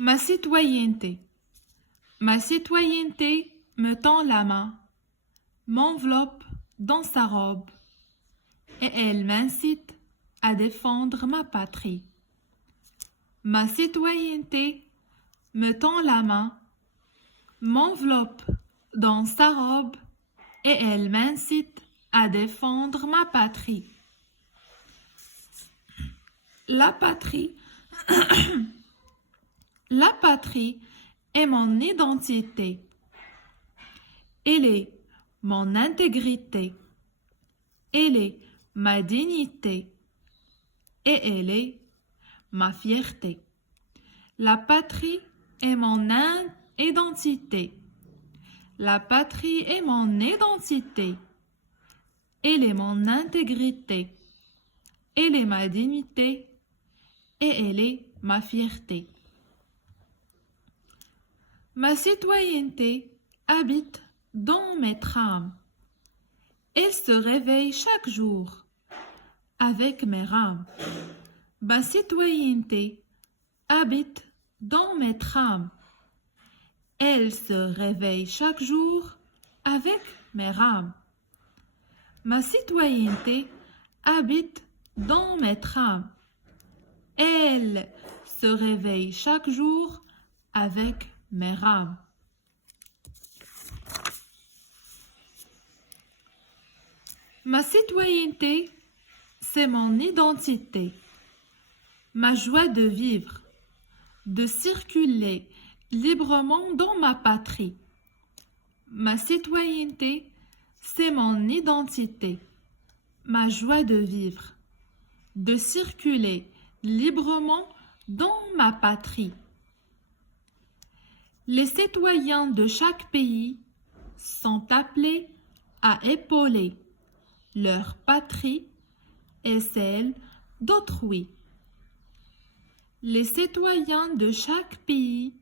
Ma citoyenneté. Ma citoyenneté me tend la main, m'enveloppe dans sa robe, et elle m'incite à défendre ma patrie. Ma citoyenneté me tend la main, m'enveloppe dans sa robe, et elle m'incite à défendre ma patrie. La patrie, la patrie est mon identité. Elle est mon intégrité. Elle est ma dignité. Et elle est ma fierté. La patrie est mon identité. La patrie est mon identité. Elle est mon intégrité. Elle est ma dignité. Et elle est ma fierté. Ma citoyenneté habite dans mes trames. Elle se réveille chaque jour avec mes rames. Ma citoyenneté habite dans mes trames. Elle se réveille chaque jour avec mes rames. Ma citoyenneté habite dans mes trames. Elle se réveille chaque jour avec mes rames. Ma citoyenneté, c'est mon identité, ma joie de vivre, de circuler librement dans ma patrie. Ma citoyenneté, c'est mon identité, ma joie de vivre, de circuler librement dans ma patrie. Les citoyens de chaque pays sont appelés à épauler leur patrie et celle d'autrui. Les citoyens de chaque pays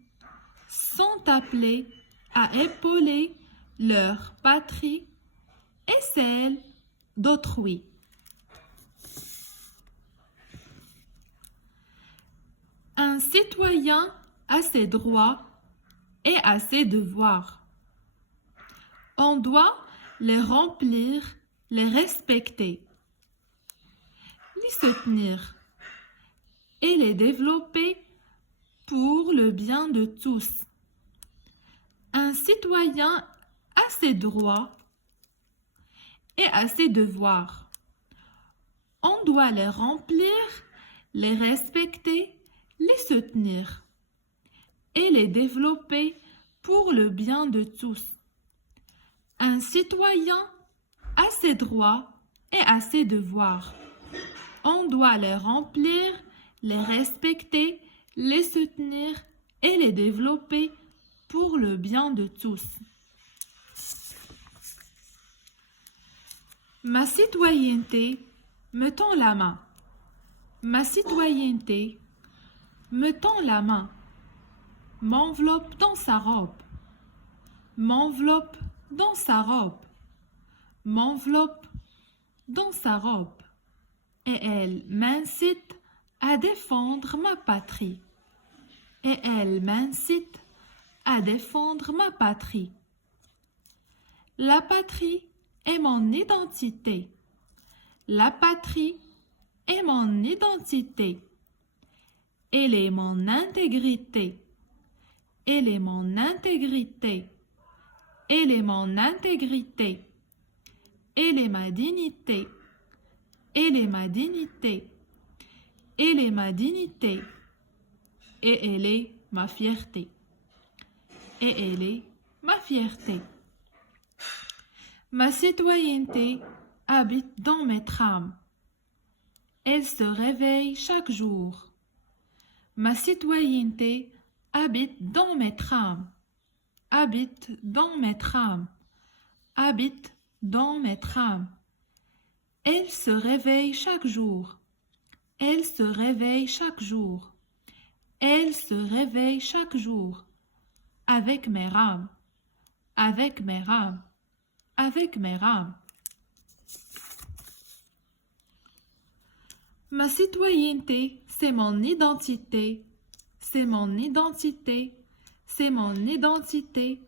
sont appelés à épauler leur patrie et celle d'autrui. Un citoyen a ses droits et a ses devoirs. On doit les remplir, les respecter, les soutenir et les développer pour le bien de tous. Un citoyen a ses droits et a ses devoirs. On doit les remplir, les respecter, les soutenir et les développer pour le bien de tous. Un citoyen a ses droits et a ses devoirs. On doit les remplir, les respecter, les soutenir et les développer pour le bien de tous. Ma citoyenneté me tend la main. Ma citoyenneté me tend la main, m'enveloppe dans sa robe, m'enveloppe dans sa robe, m'enveloppe dans sa robe, et elle m'incite à défendre ma patrie, et elle m'incite à défendre ma patrie. La patrie est mon identité. La patrie est mon identité. Elle est mon intégrité. Elle est mon intégrité. Elle est mon intégrité. Elle est ma dignité. Elle est ma dignité. Elle est ma dignité. Et elle est ma fierté. Et elle est ma fierté. Ma citoyenneté habite dans mes trames. Elle se réveille chaque jour. Ma citoyenneté habite dans mes trames. Habite dans mes trames. Habite dans mes trames. Elle se réveille chaque jour. Elle se réveille chaque jour. Elle se réveille chaque jour. Avec mes rames. Avec mes rames. Avec mes rames. Ma citoyenneté, c'est mon identité, c'est mon identité, c'est mon identité.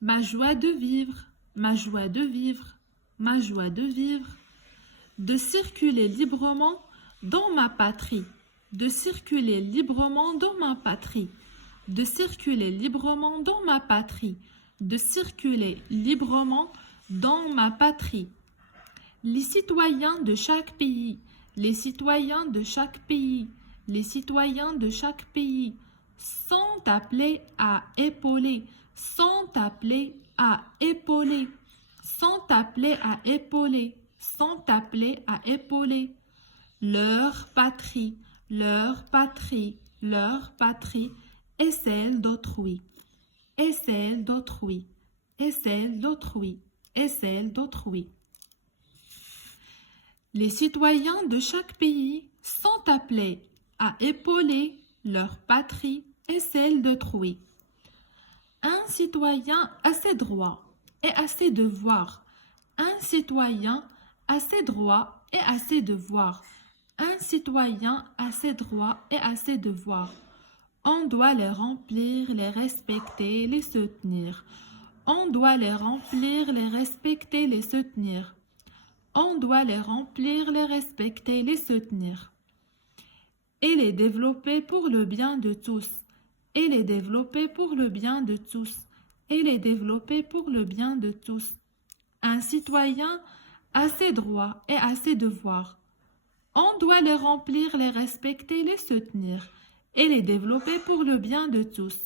Ma joie de vivre, ma joie de vivre, ma joie de vivre. De circuler librement dans ma patrie, de circuler librement dans ma patrie, de circuler librement dans ma patrie, de circuler librement dans ma patrie. Les citoyens de chaque pays, les citoyens de chaque pays, les citoyens de chaque pays sont appelés à épauler, sont appelés à épauler, sont appelés à épauler, sont appelés à épauler. Leur patrie, leur patrie, leur patrie est celle d'autrui, est celle d'autrui, est celle d'autrui, est celle d'autrui. Les citoyens de chaque pays sont appelés à épauler leur patrie et celle d'autrui. Un citoyen a ses droits et a ses devoirs. Un citoyen a ses droits et a ses devoirs. Un citoyen a ses droits et a ses devoirs. On doit les remplir, les respecter, les soutenir. On doit les remplir, les respecter, les soutenir. On doit les remplir, les respecter, les soutenir. Et les développer pour le bien de tous. Et les développer pour le bien de tous. Et les développer pour le bien de tous. Un citoyen a ses droits et a ses devoirs. On doit les remplir, les respecter, les soutenir et les développer pour le bien de tous.